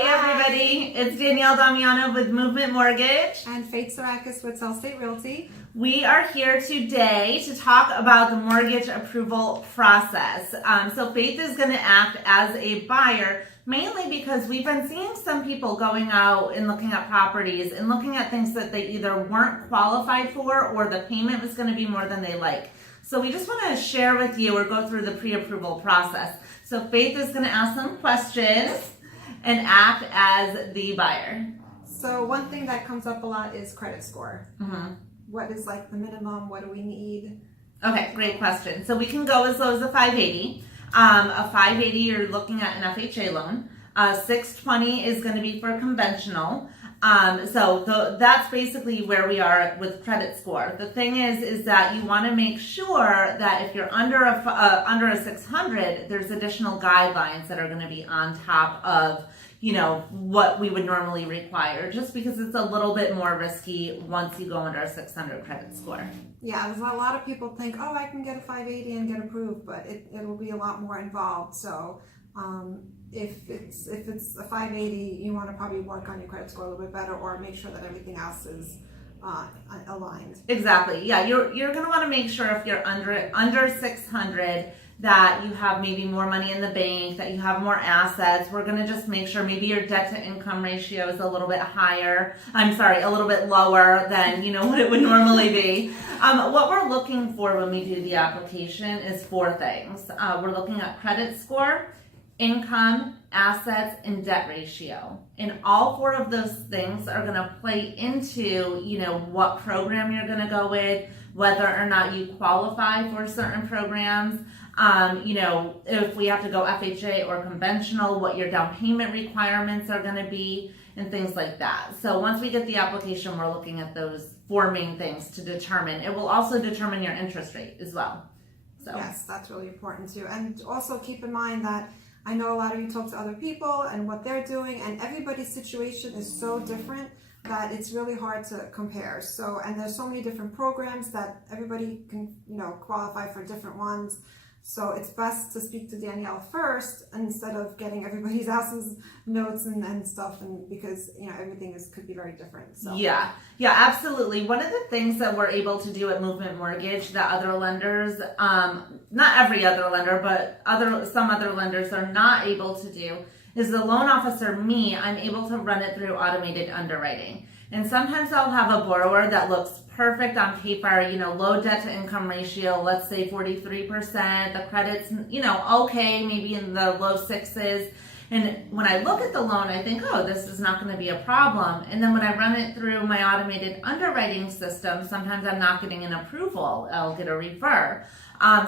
Hey everybody, it's Danielle Damianov with Movement Mortgage. And Faith Sirakis with South State Realty. We are here today to talk about the mortgage approval process. So Faith is going to act as a buyer, mainly because we've been seeing some people going out and looking at properties and looking at things that they either weren't qualified for or the payment was going to be more than they like. So we just want to share with you or go through the pre-approval process. So Faith is going to ask some questions and act as the buyer. So one thing that comes up a lot is credit score. Mm-hmm. What is like the minimum? What do we need? Okay, great question. So we can go as low as a 580. A 580, you're looking at an FHA loan. 620 is going to be for conventional. That's basically where we are with credit score. The thing is that you want to make sure that if you're under a 600, there's additional guidelines that are going to be on top of what we would normally require, just because it's a little bit more risky once you go under a 600 credit score. Yeah, there's a lot of people think, oh, I can get a 580 and get approved, but it will be a lot more involved. So if it's a 580, you want to probably work on your credit score a little bit better, or make sure that everything else is aligned. Exactly. Yeah, you're going to want to make sure if you're under 600 that you have maybe more money in the bank, that you have more assets. We're going to just make sure maybe your debt to income ratio is a little bit a little bit lower than what it would normally be. What we're looking for when we do the application is 4 things. We're looking at credit score, income, assets, and debt ratio. And all 4 of those things are going to play into, what program you're going to go with, whether or not you qualify for certain programs. If we have to go FHA or conventional, what your down payment requirements are going to be, and things like that. So once we get the application, we're looking at those 4 main things to determine. It will also determine your interest rate as well. So yes, that's really important too. And also keep in mind that I know a lot of you talk to other people and what they're doing, and everybody's situation is so different that it's really hard to compare. So, and there's so many different programs that everybody can, qualify for different ones. So it's best to speak to Danielle first instead of getting everybody else's notes and stuff, and because everything could be very different. So yeah, absolutely. One of the things that we're able to do at Movement Mortgage that other lenders, not every other lender, but some other lenders are not able to do, is the loan officer, I'm able to run it through automated underwriting. And sometimes I'll have a borrower that looks perfect on paper, low debt to income ratio, let's say 43%, the credit's, okay, maybe in the low 6s. And when I look at the loan, I think, oh, this is not going to be a problem. And then when I run it through my automated underwriting system, sometimes I'm not getting an approval. I'll get a refer.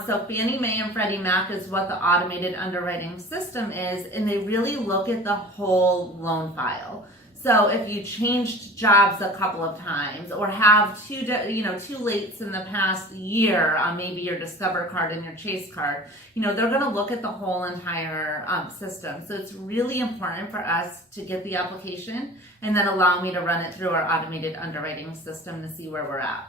So Fannie Mae and Freddie Mac is what the automated underwriting system is, and they really look at the whole loan file. So if you changed jobs a couple of times or have two lates in the past year on maybe your Discover card and your Chase card, they're going to look at the whole entire system. So it's really important for us to get the application and then allow me to run it through our automated underwriting system to see where we're at.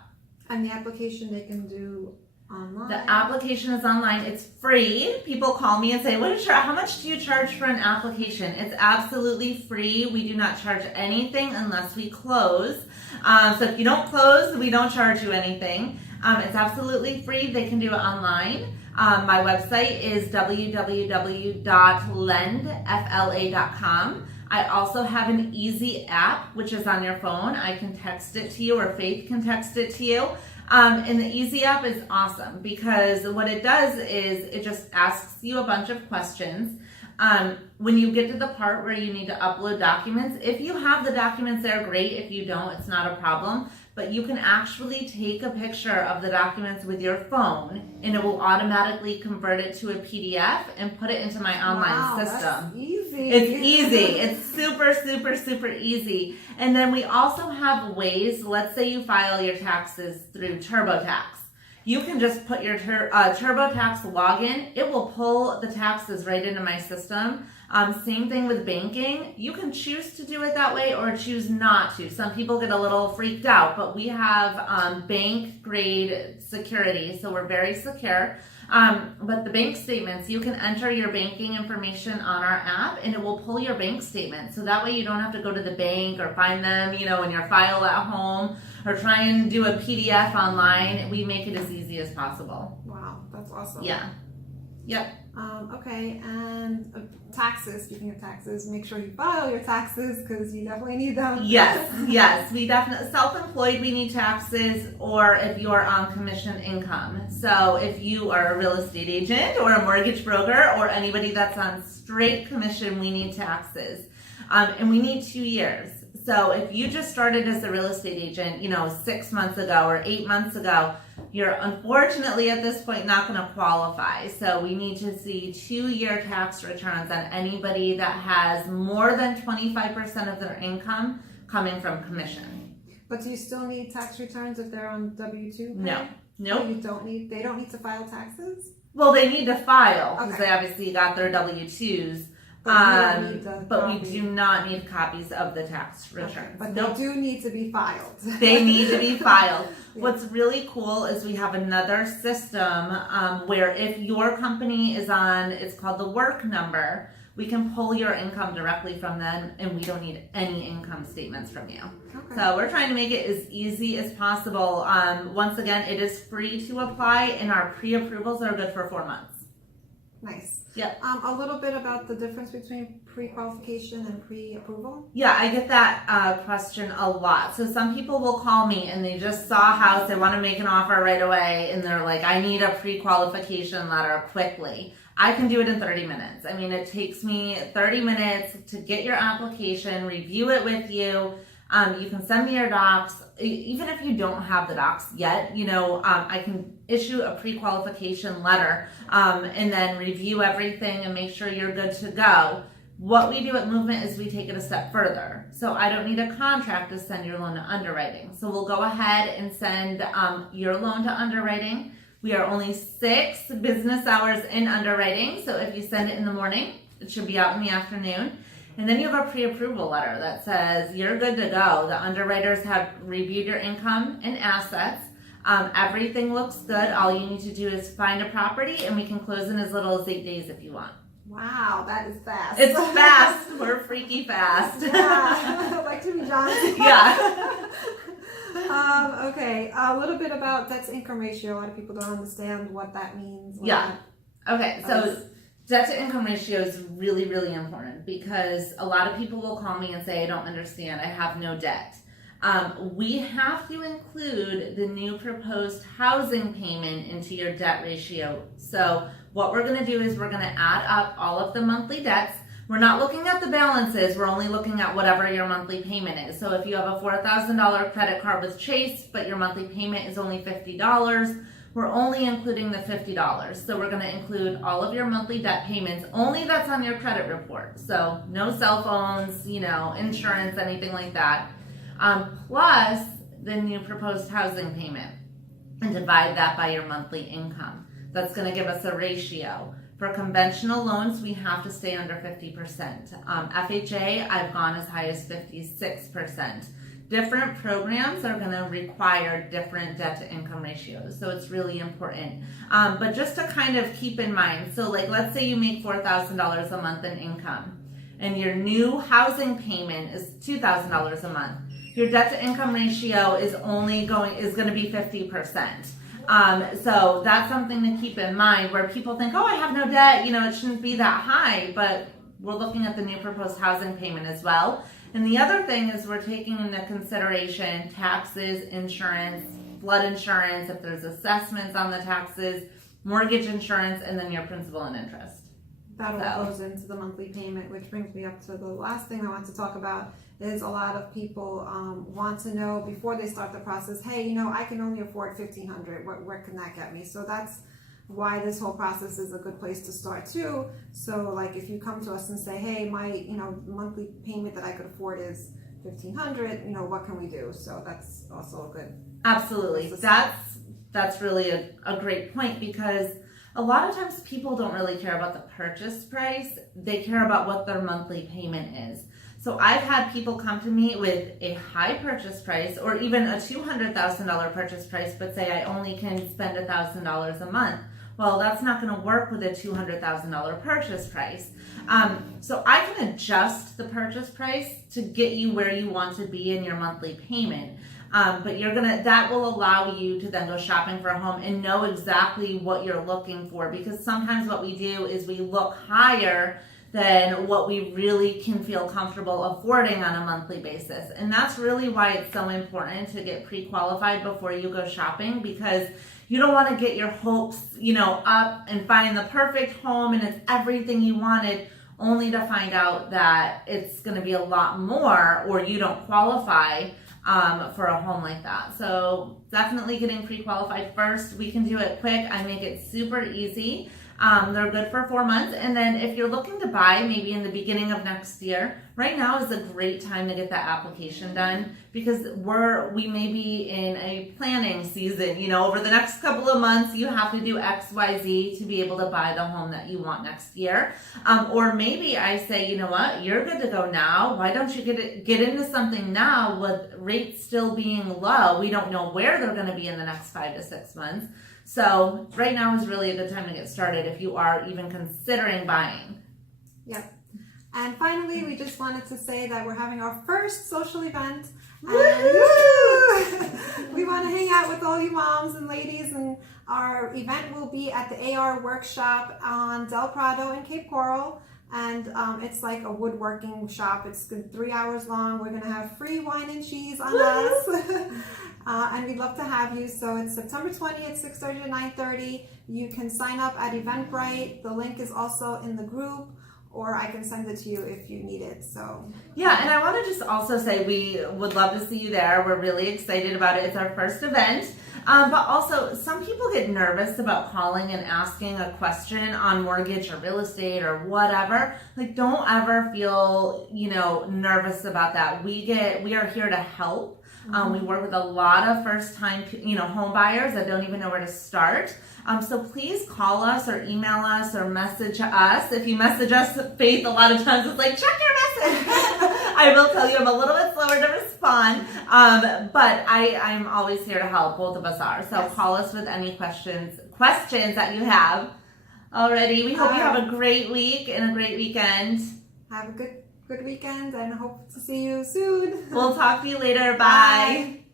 And the application they can do online. The application is online. It's free. People call me and say, how much do you charge for an application? It's absolutely free. We do not charge anything unless we close. So if you don't close, we don't charge you anything. It's absolutely free. They can do it online. My website is www.lendfla.com. I also have an easy app, which is on your phone. I can text it to you, or Faith can text it to you. And the Easy app is awesome because what it does is it just asks you a bunch of questions. When you get to the part where you need to upload documents, if you have the documents there, great. If you don't, it's not a problem. But you can actually take a picture of the documents with your phone, and it will automatically convert it to a PDF and put it into my online system. That's easy. It's easy. It's super, super, super easy. And then we also have ways, let's say you file your taxes through TurboTax. You can just put your TurboTax login. It will pull the taxes right into my system. Same thing with banking. You can choose to do it that way or choose not to. Some people get a little freaked out, but we have bank grade security, so we're very secure. But the bank statements, you can enter your banking information on our app and it will pull your bank statement. So that way you don't have to go to the bank or find them, in your file at home or try and do a PDF online. We make it as easy as possible. Wow, that's awesome. Yeah. Yep. Okay, and taxes, speaking of taxes, make sure you file your taxes because you definitely need them. Yes, we definitely, self-employed, we need taxes, or if you're on commission income. So if you are a real estate agent or a mortgage broker or anybody that's on straight commission, we need taxes. And we need 2 years. So if you just started as a real estate agent, 6 months ago or 8 months ago, you're unfortunately at this point not going to qualify. So we need to see 2-year tax returns on anybody that has more than 25% of their income coming from commission. But do you still need tax returns if they're on W-2? No. Nope. Oh, they don't need to file taxes? Well, they need to file because Okay. they obviously got their W-2s. But we do not need copies of the tax returns. Okay. But Nope. they do need to be filed. They need to be filed. Yeah. What's really cool is we have another system where if your company is on, it's called the work number, we can pull your income directly from them and we don't need any income statements from you. Okay. So we're trying to make it as easy as possible. Once again, it is free to apply and our pre-approvals are good for 4 months. Nice. Yep. A little bit about the difference between pre-qualification and pre-approval. Yeah, I get that question a lot. So some people will call me and they just saw a house, they want to make an offer right away, and they're like, I need a pre-qualification letter quickly. I can do it in 30 minutes. I mean, it takes me 30 minutes to get your application, review it with you. You can send me your docs. Even if you don't have the docs yet, I can issue a pre-qualification letter and then review everything and make sure you're good to go. What we do at Movement is we take it a step further. So I don't need a contract to send your loan to underwriting. So we'll go ahead and send your loan to underwriting. We are only 6 business hours in underwriting. So if you send it in the morning, it should be out in the afternoon. And then you have a pre-approval letter that says you're good to go. The underwriters have reviewed your income and assets. Everything looks good. All you need to do is find a property and we can close in as little as 8 days if you want. Wow, that is fast. It's fast. We're freaky fast. Yeah, like Jimmy Johnson. Yeah. Okay, a little bit about debt to income ratio. A lot of people don't understand what that means. Yeah. Okay, so debt to income ratio is really, really important because a lot of people will call me and say, I don't understand, I have no debt. We have to include the new proposed housing payment into your debt ratio. So what we're going to do is we're going to add up all of the monthly debts. We're not looking at the balances, we're only looking at whatever your monthly payment is. So if you have a $4,000 credit card with Chase, but your monthly payment is only $50, we're only including the $50. So we're going to include all of your monthly debt payments, only that's on your credit report. So no cell phones, insurance, anything like that. Plus the new proposed housing payment, and divide that by your monthly income. That's going to give us a ratio. For conventional loans, we have to stay under 50%. FHA, I've gone as high as 56%. Different programs are going to require different debt to income ratios, so it's really important. But just to kind of keep in mind, so like let's say you make $4,000 a month in income, and your new housing payment is $2,000 a month. Your debt to income ratio is going to be 50%. So that's something to keep in mind where people think, oh, I have no debt, it shouldn't be that high, but we're looking at the new proposed housing payment as well. And the other thing is we're taking into consideration taxes, insurance, flood insurance, if there's assessments on the taxes, mortgage insurance, and then your principal and interest. That all goes into the monthly payment, which brings me up to the last thing I want to talk about is a lot of people want to know before they start the process, hey, I can only afford $1,500. Where can that get me? So that's why this whole process is a good place to start too. So like if you come to us and say, hey, my monthly payment that I could afford is $1,500, what can we do? So that's also a good. Absolutely. That's really a great point because a lot of times people don't really care about the purchase price. They care about what their monthly payment is. So I've had people come to me with a high purchase price or even a $200,000 purchase price, but say I only can spend $1,000 a month. Well, that's not going to work with a $200,000 purchase price. So I can adjust the purchase price to get you where you want to be in your monthly payment. But that will allow you to then go shopping for a home and know exactly what you're looking for, because sometimes what we do is we look higher than what we really can feel comfortable affording on a monthly basis. And that's really why it's so important to get pre-qualified before you go shopping, because you don't want to get your hopes, up and find the perfect home and it's everything you wanted, only to find out that it's going to be a lot more, or you don't qualify for a home like that. So definitely getting pre-qualified first. We can do it quick. I make it super easy. They're good for 4 months. And then if you're looking to buy maybe in the beginning of next year, right now is a great time to get that application done, because we may be in a planning season. Over the next couple of months, you have to do XYZ to be able to buy the home that you want next year. Or maybe I say, you know what, you're good to go now. Why don't you get into something now with rates still being low? We don't know where they're going to be in the next 5 to 6 months. So right now is really a good time to get started if you are even considering buying. Yep. And finally, we just wanted to say that we're having our first social event. And we want to hang out with all you moms and ladies, and our event will be at the AR workshop on Del Prado in Cape Coral. And it's like a woodworking shop. It's 3 hours long. We're going to have free wine and cheese on us. And we'd love to have you. So it's September 20th, 6:30 to 9:30. You can sign up at Eventbrite. The link is also in the group, or I can send it to you if you need it. So yeah, and I want to just also say we would love to see you there. We're really excited about it. It's our first event. But also, some people get nervous about calling and asking a question on mortgage or real estate or whatever. Like, don't ever feel, nervous about that. We are here to help. We work with a lot of first-time, home buyers that don't even know where to start. So please call us or email us or message us. If you message us, Faith, a lot of times it's like, check your message. I will tell you I'm a little bit slower to respond. But I'm always here to help. Both of us are. So yes. Call us with any questions that you have. Alrighty, we hope you have a great week and a great weekend. Have a good weekend, and hope to see you soon. We'll talk to you later. Bye.